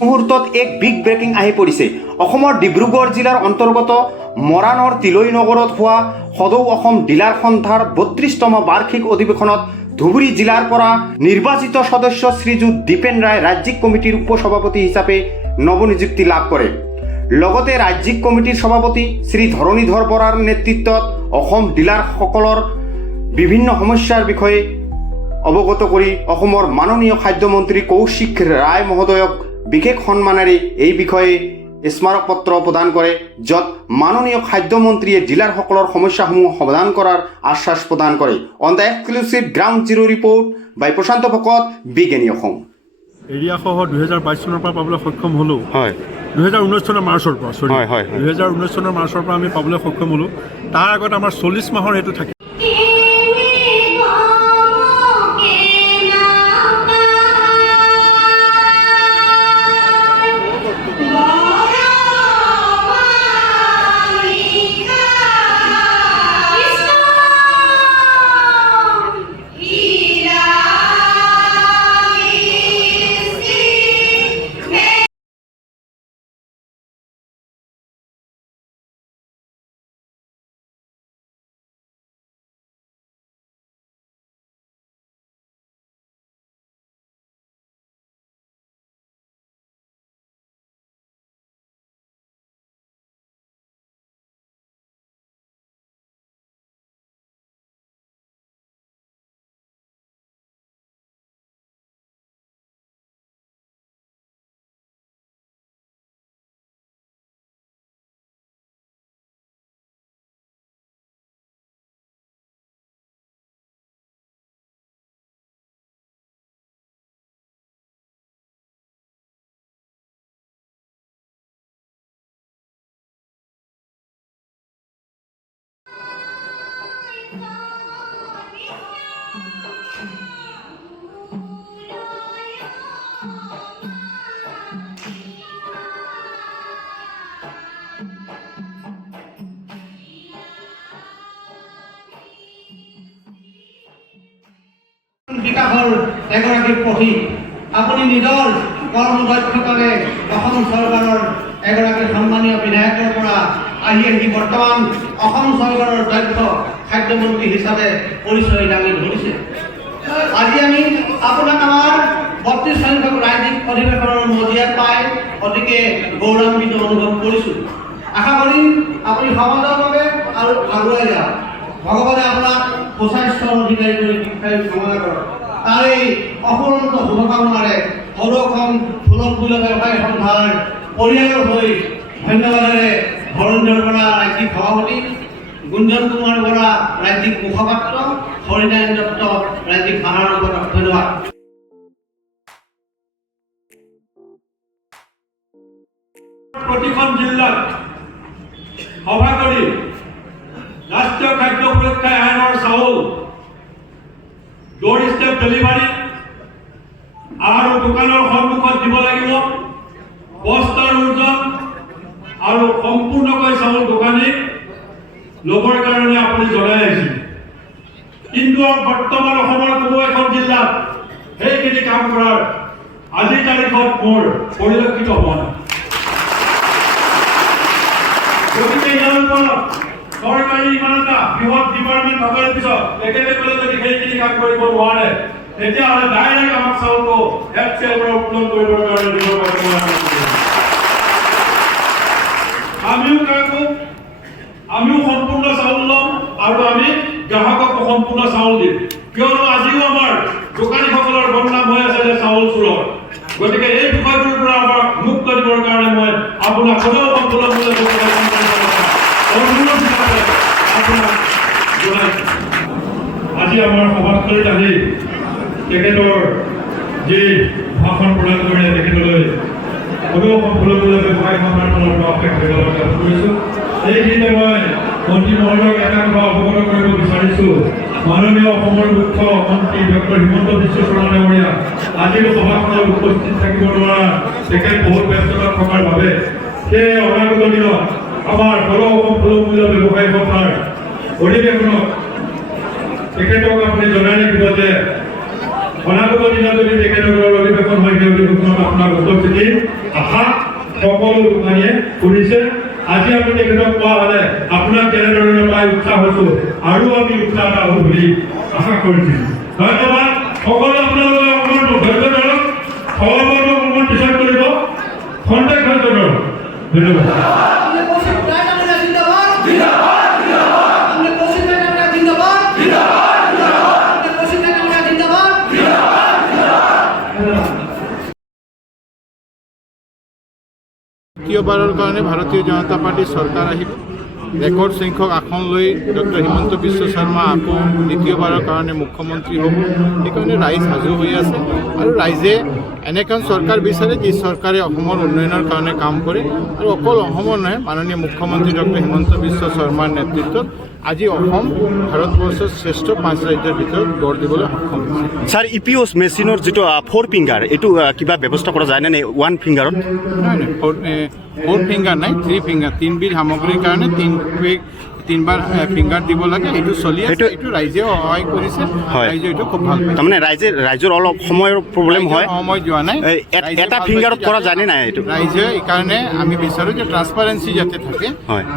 মুহূৰ্তত এক big breaking আহি পৰিছে। অসমৰ ডিব্ৰুগড় জিলাৰ অন্তৰ্গত মৰাণৰ তিলৈ নগৰত হোৱা সদৌ অসম ডিলাৰ সন্থাৰ ৩২তম বাৰ্ষিক অধিৱেশনত ধুবুৰী জিলাৰ পৰা নিৰ্বাচিত সদস্য শ্ৰীযুত দীপেন ৰায় ৰাজ্যিক কমিটিৰ উপসভাপতি হিচাপে নৱনিযুক্তি লাভ কৰে। লগতে ৰাজ্যিক কমিটিৰ সভাপতি শ্ৰী ধৰণীধৰ বৰাৰ নেতৃত্বত অসম ডিলাৰসকলৰ বিভিন্ন সমস্যাৰ বিষয়ে অৱগত কৰি অসমৰ মাননীয় খাদ্যমন্ত্ৰী কৌশিক ৰায় মহোদয়ক বিশেষ সন্মানেৰে এই বিষয়ে স্মাৰক পত্ৰ প্ৰদান কৰে, য'ত মাননীয় খাদ্যমন্ত্ৰীয়ে ডিলাৰসকলৰ সমস্যাসমূহ সমাধান কৰাৰ আশ্বাস প্ৰদান কৰে। On the exclusive ground zero' report by Prashanta Bhakat, বিজ্ঞানী অসম। এৰিয়াসহ 2022 চনৰ পৰা পাবলৈ সক্ষম হ'লোঁ। হয়, 2019 চনৰ মাৰ্চৰ পৰা 2019 চনৰ মাৰ্চৰ পৰা আমি পাবলৈ সক্ষম হ'লোঁ। তাৰ আগত আমাৰ 40 মাহৰ সেইটো থাকে। বিকাশৰ এগৰাকী পথিক। আপুনি নিজৰ কৰ্মদক্ষতাৰে অসম চৰকাৰৰ এগৰাকী সন্মানীয় বিধায়কৰ পৰা আহি বৰ্তমান অসম চৰকাৰৰ দক্ষ খাদ্যমন্ত্ৰী হিচাপে পৰিচয় দাঙি ধৰিছে। আজি আমি আপোনাক আমাৰ 32 সংখ্যক ৰাজ্যিক অধিৱেশনৰ মজিয়াত পাই অতিকে গৌৰৱান্বিত অনুভৱ কৰিছোঁ। আশা কৰিম আপুনি সমাজৰ বাবে আৰু আগুৱাই যাওক। ভগৱানে আপোনাক সুস্বাস্থ্যৰ অধিকাৰী কৰি দীৰ্ঘায়ু কামনা কৰক। তাৰ এই অফুৰন্ত শুভকামনাৰে সদৌ অসম সুলভ মূল্য ব্যৱসায়ী সন্থাৰ পৰিয়ালৰ হৈ ধন্যবাদেৰে ধৰণীধৰ বৰা ৰাজ্যিক সভাপতি, গুঞ্জন কুমাৰ বৰা ৰাজ্যিক মুখপাত্ৰ, হৰিনাৰায়ণ দত্ত ৰাজ্যিক সাধাৰণ সম্পাদক, ধন্যবাদ। প্ৰতিখন জিলাত সভা কৰি ৰাষ্ট্ৰীয় খাদ্য সুৰক্ষা আইনৰ চাউল ডোৰ ষ্টেপ ডেলিভাৰী আৰু দোকানৰ সন্মুখত দিব লাগিব। বস্তাৰ ওজন আৰু সম্পূৰ্ণকৈ চাউল দোকানীক ল'বৰ কাৰণে আপুনি জনাই আহিছিল, কিন্তু বৰ্তমান অসমৰ কোনো এখন জিলাত সেইখিনি কাম কৰাৰ আজিৰ তাৰিখত মোৰ পৰিলক্ষিত হোৱা নাই। গতিকে ইয়াৰ ওপৰত চৰকাৰী ইমান এটা বৃহৎ ডিপাৰ্টমেণ্ট থকাৰ পিছত একেলগে যদি সেইখিনি কাম কৰিব নোৱাৰে, তেতিয়াহ'লে ডাইৰেক্ট আমাক চাউলটো এফচিএলৰ পূৰণ কৰিবৰ কাৰণে দিব পাৰিব। আমিও সম্পূৰ্ণ চাউল ল'ম আৰু আমি গ্ৰাহকক সম্পূৰ্ণ চাউল দিম, কিয়নো আজিও আমাৰ দোকানীসকলৰ বদনাম হৈ আছে যে চাউল চোৰৰ। গতিকে এই বিষয়টোৰ পৰা আমাক মুক্ত দিবৰ কাৰণে মই আপোনাক সদায় সম্পূৰ্ণ আজি আমাৰ সভাস্থলীত আহি তেখেতৰ যি ভাষণ প্ৰদান কৰে তেখেতলৈ সদৌ অসম সুলভ মূল্য ব্যৱসায়ী সন্থাৰ ফালৰ পৰা অশেষ ধন্যবাদ জ্ঞাপন কৰিছোঁ। এইখিনিতে মই মন্ত্ৰী মহোদয়ক এটা কথা অৱগত কৰিব বিচাৰিছোঁ। মাননীয় অসমৰ মুখ্যমন্ত্ৰী ডক্টৰ হিমন্ত বিশ্ব শৰ্মা ডাঙৰীয়া আজিৰ সভাখনত উপস্থিত থাকিব নোৱাৰা, তেখেত বহুত ব্যস্ততাত থকাৰ বাবে সেই অনাগত দিনত আমাৰ সদৌ অসম সুলভ মূল্য ব্যৱসায়ী সন্থাৰ অধিৱেশনত তেখেতক আপুনি জনাই ৰাখিব যে অনাগত দিনত যদি তেখেতৰ অধিৱেশন হয় সেই অধিৱেশনত আপোনাক উপস্থিতি সকলো দোকানীয়ে কৰিছে। আজি আমি তেখেতক কোৱা হ'লে আপোনাক কেনেধৰণে পাই উৎসাহ হৈছোঁ আৰু আমি উৎসাহ পাব বুলি আশা কৰিছোঁ। ধন্যবাদ সকলো আপোনালোকে অকণমান ধৈৰ্য ধৰক, সভাপতিক অকণমান পিছত কৰিব, খন্তেক ধৈৰ্য ধৰক। ধন্যবাদ। দ্বিতীয়বাৰৰ কাৰণে ভাৰতীয় জনতা পাৰ্টীৰ চৰকাৰ আহিব। ৰেকৰ্ড সংখ্যক আসন লৈ ডক্টৰ হিমন্ত বিশ্ব শৰ্মা আকৌ দ্বিতীয়বাৰৰ কাৰণে মুখ্যমন্ত্ৰী হ'ব। সেইকাৰণে ৰাইজ সাজু হৈ আছে আৰু ৰাইজে এনেখন চৰকাৰ বিচাৰে যি চৰকাৰে অসমৰ উন্নয়নৰ কাৰণে কাম কৰে আৰু অকল অসমৰ নহয়, মাননীয় মুখ্যমন্ত্ৰী ডক্টৰ হিমন্ত বিশ্ব শৰ্মাৰ নেতৃত্বত আজি অসম ভাৰতবৰ্ষৰ শ্ৰেষ্ঠ 5 ৰাজ্যৰ ভিতৰত গঢ় দিবলৈ সক্ষম হৈছে। ছাৰ EPOS মেচিনৰ যিটো 4 ফিংগাৰ এইটো কিবা ব্যৱস্থা কৰা যায় নে 1 ফিংগাৰত? নাই নাই, 4 ফিংগাৰ নাই, 3 ফিংগাৰ, 3বিধ সামগ্ৰীৰ কাৰণে 3বাৰ ফিংগাৰ দিব লাগে। এইটো চলি আছে, এইটো ৰাইজে সহায় কৰিছে, ৰাইজে এইটো খুব ভাল পাইছে। তাৰমানে ৰাইজৰ অলপ সময়ৰ প্ৰব্লেম হয়, সময় যোৱা নাই, এটা ফিংগাৰত কৰা যায় নে নাই? এইটো ৰাইজে এইকাৰণে আমি বিচাৰোঁ যে ট্ৰান্সপাৰেঞ্চি যাতে থাকে,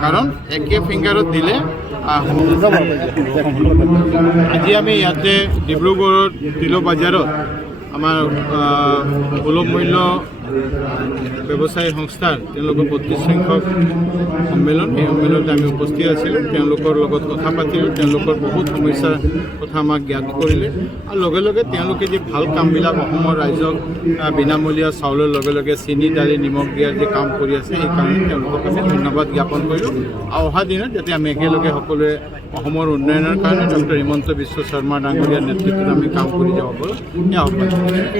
কাৰণ একে ফিংগাৰত দিলে আজি আমি ইয়াতে ডিব্ৰুগড়ত তিলো বজাৰত আমাৰ সুলভ মূল্য ব্যৱসায়ী সংস্থাৰ তেওঁলোকৰ 32 সংখ্যক সন্মিলন, এই সন্মিলনত আমি উপস্থিত আছিলোঁ। তেওঁলোকৰ লগত কথা পাতিলোঁ, তেওঁলোকৰ বহুত সমস্যাৰ কথা আমাক জ্ঞাত কৰিলে আৰু লগে লগে তেওঁলোকে যে ভাল কামবিলাক অসমৰ ৰাইজক বিনামূলীয়া চাউলৰ লগে লগে চেনি দালি নিমখ দিয়াৰ যে কাম কৰি আছে, সেইকাৰণে তেওঁলোকক আমি ধন্যবাদ জ্ঞাপন কৰিলোঁ। আৰু অহা দিনত যাতে আমি একেলগে সকলোৱে অসমৰ উন্নয়নৰ কাৰণে ডক্টৰ হিমন্ত বিশ্ব শৰ্মা ডাঙৰীয়াৰ নেতৃত্বত আমি কাম কৰি যাব পাৰোঁ, এই আহ্বান।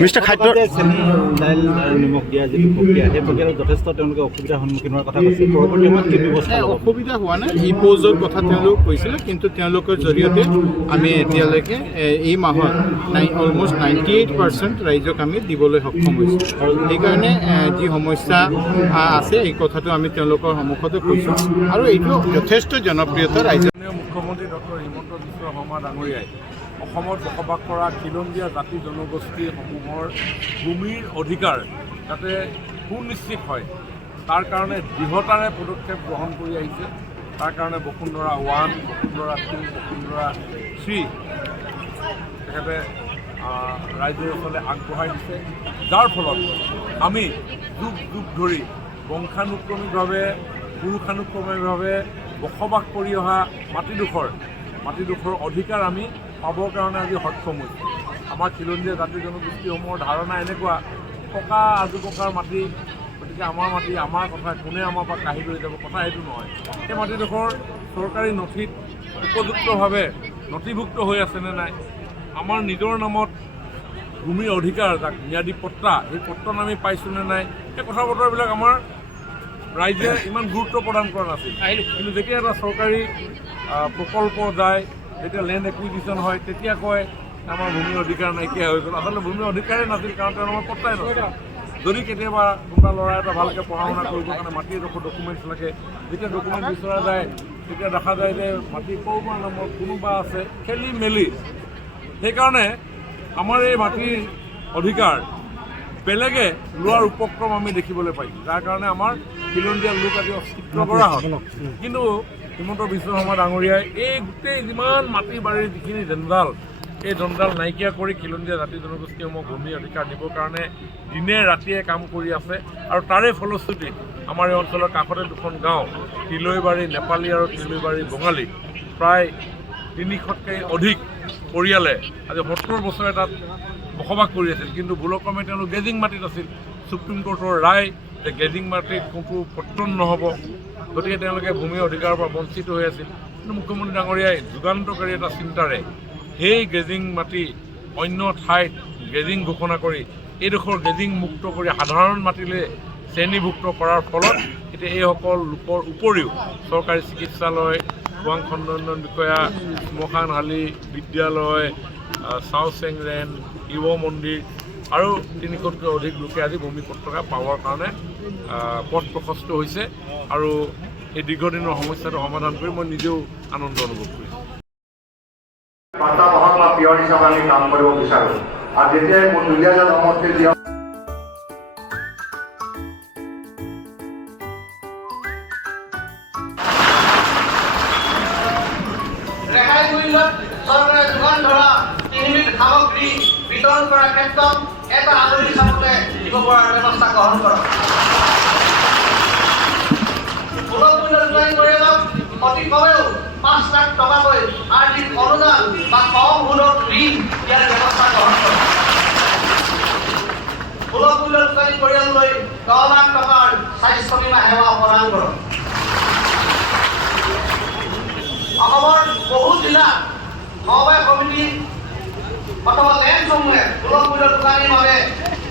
মিষ্টাৰ খাদ্য চেনি দাইল নিমখ দিয়া যিটো প্ৰক্ৰিয়া, সেই প্ৰক্ৰিয়াত যথেষ্ট তেওঁলোকে অসুবিধাৰ সন্মুখীন হোৱাৰ কথা কৈছে। পৰৱৰ্তী সময়ত কি ব্যৱস্থা অসুবিধা হোৱা নাই, EPOSৰ কথা তেওঁলোক কৈছিলে, কিন্তু তেওঁলোকৰ জৰিয়তে আমি এতিয়ালৈকে এই মাহত অলমষ্ট 98% ৰাইজক আমি দিবলৈ সক্ষম হৈছোঁ। আৰু সেইকাৰণে যি সমস্যা আছে এই কথাটো আমি তেওঁলোকৰ সন্মুখতে কৈছোঁ আৰু এইটো যথেষ্ট জনপ্ৰিয়তা ৰাইজৰ। মুখ্যমন্ত্ৰী ডক্টৰ হিমন্ত বিশ্ব শৰ্মা ডাঙৰীয়াই অসমত বসবাস কৰা খিলঞ্জীয়া জাতি জনগোষ্ঠীসমূহৰ ভূমিৰ অধিকাৰ যাতে সুনিশ্চিত হয়, তাৰ কাৰণে দৃঢ়তাৰে পদক্ষেপ গ্ৰহণ কৰি আহিছে। তাৰ কাৰণে বসুন্ধৰা 1, বসুন্ধৰা 2, বসুন্ধৰা 3 তেখেতে ৰাইজৰ ওচৰলৈ আগবঢ়াই দিছে, যাৰ ফলত আমি যুগ যুগ ধৰি বংশানুক্ৰমিকভাৱে পুৰুষানুক্ৰমিকভাৱে বসবাস কৰি অহা মাটিডোখৰ অধিকাৰ আমি পাবৰ কাৰণে আজি সক্ষম হৈছোঁ। আমাৰ খিলঞ্জীয়া জাতি জনগোষ্ঠীসমূহৰ ধাৰণা এনেকুৱা, ককা আজু ককাৰ মাটি, গতিকে আমাৰ মাটি আমাৰ কথা, কোনে আমাৰ পৰা কাঢ়ি লৈ যাব, কথা সেইটো নহয়। সেই মাটিডোখৰ চৰকাৰী নথিত উপযুক্তভাৱে নথিভুক্ত হৈ আছেনে নাই, আমাৰ নিজৰ নামত ভূমিৰ অধিকাৰ যাক ম্যাদী পট্টা, সেই পট্টা আমি পাইছোঁ নে নাই, সেই কথা বতৰাবিলাক আমাৰ ৰাইজে ইমান গুৰুত্ব প্ৰদান কৰা নাছিল। কিন্তু যেতিয়া এটা চৰকাৰী প্ৰকল্প যায়, যেতিয়া লেণ্ড একুইজিশ্যন হয়, তেতিয়া কয় আমাৰ ভূমিৰ অধিকাৰ নাইকিয়া হৈ গ'ল। আচলতে ভূমিৰ অধিকাৰেই নাছিল, কাৰণ তেওঁৰ আমাৰ পট্টাই নাছিল। যদি কেতিয়াবা কোনোবা ল'ৰা এটা ভালকৈ পঢ়া শুনা কৰিবৰ কাৰণে মাটি এডোখৰ ডকুমেণ্টছ লাগে, যেতিয়া ডকুমেণ্ট বিচৰা যায় তেতিয়া দেখা যায় যে মাটি ক'ৰবাৰ নামত কোনোবা আছে, খেলি মেলি। সেইকাৰণে আমাৰ এই মাটিৰ অধিকাৰ বেলেগে লোৱাৰ উপক্ৰম আমি দেখিবলৈ পাইছোঁ, যাৰ কাৰণে আমাৰ খিলঞ্জীয়া লোক আজি অস্তিত্ব কৰা হয়। কিন্তু হিমন্ত বিশ্ব শৰ্মা ডাঙৰীয়াই এই গোটেই যিমান মাটি বাৰীৰ যিখিনি জঞ্জাল, এই জঞ্জাল নাইকিয়া কৰি খিলঞ্জীয়া জাতি জনগোষ্ঠীসমূহক ভূমি অধিকাৰ দিবৰ কাৰণে দিনে ৰাতিয়ে কাম কৰি আছে। আৰু তাৰে ফলশ্ৰুতিত আমাৰ এই অঞ্চলৰ কাষতে দুখন গাঁও, তিলৈবাৰী নেপালী আৰু তিলৈবাৰী বঙালী, প্ৰায় 300তকৈ অধিক পৰিয়ালে আজি 70 বছৰে তাত বসবাস কৰি আছিল। কিন্তু ভুলক্ৰমে তেওঁলোক গেজিং মাটিত আছিল। সুপ্ৰিম কোৰ্টৰ ৰায় যে গেজিং মাটিত কোনো পট্টন নহ'ব, গতিকে তেওঁলোকে ভূমি অধিকাৰৰ পৰা বঞ্চিত হৈ আছিল। কিন্তু মুখ্যমন্ত্ৰী ডাঙৰীয়াই যুগান্তকাৰী এটা চিন্তাৰে সেই গেজিং মাটি অন্য ঠাইত গেজিং ঘোষণা কৰি এইডোখৰ গেজিং মুক্ত কৰি সাধাৰণ মাটিলৈ শ্ৰেণীভুক্ত কৰাৰ ফলত এতিয়া এইসকল লোকৰ উপৰিও চৰকাৰী চিকিৎসালয়, খোৱাং খণ্ড উন্নয়ন বিষয়া, শ্মশানশালী, বিদ্যালয়, চাও চেংৰেন, শিৱ মন্দিৰ আৰু 300তকৈ অধিক লোকে আজি ভূমি পট্টা পাবৰ কাৰণে পথ প্ৰশস্ত হৈছে। আৰু এই দীৰ্ঘদিনৰ সমস্যাটো সমাধান কৰি মই নিজেও আনন্দ অনুভৱ কৰিছোঁ। বাৰ্তাবাহক বা পিয়ৰ হিচাপে আমি কাম কৰিব বিচাৰোঁ। আৰু যেতিয়াই মোৰ দুলীয়াজাত সমষ্টিৰ মূল্যত চৰকাৰে যোগান ধৰা তিনিবিধ সামগ্ৰী বিতৰণ কৰাৰ ক্ষেত্ৰত এটা আঁচনি চাপতে দিব পৰাৰ ব্যৱস্থা গ্ৰহণ কৰক। সুলভ মূল্য যোগান পৰিয়ালক অতি কমেও 5 লাখ টকাকৈ আৰ্থিক অনুদান বা কম সুদত ঋণ দিয়াৰ ব্যৱস্থা গ্ৰহণ কৰক। সুলভ মূল্য যোগান পৰিয়াললৈ 10 লাখ টকাৰ স্বাস্থ্য বীমা সেৱা প্ৰদান কৰক। অসমৰ বহু জিলাত সমবায় সমিতি অথবা লেণ্ডসমূহে সুলভ মূল্য দোকানীৰ বাবে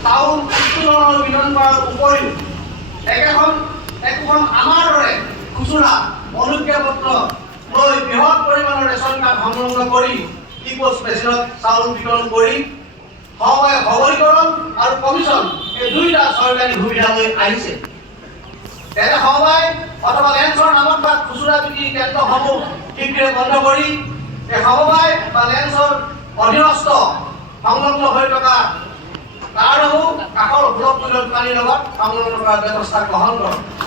চাউল উৎপাদন বিতৰণ কৰাৰ উপৰিও একোখন আমাৰ দৰে খুচুৰা অনুজ্ঞাপত্ৰ লৈ বৃহৎ পৰিমাণৰ ৰেচন কাৰ্ড সংলগ্ন কৰি ই-পোষ্ট মেচিনত চাউল বিতৰণ কৰি সমবায় সবলীকৰণ আৰু কমিশ্যন এই দুয়োটা চৰকাৰী সুবিধা লৈ আহিছে। তেনে সমবায় অথবা লেণ্ডছৰ নামত বা খুচুৰা বিক্ৰী কেন্দ্ৰসমূহ শীঘ্ৰে বন্ধ কৰি এই সমবায় বা লেণ্ডছৰ অধীনস্থ সংলগ্ন হৈ থকা কাৰণসমূহ কাষৰ সুলভ মূল্য দোকানীৰ লগত সংলগ্ন কৰাৰ ব্যৱস্থা গ্ৰহণ কৰক।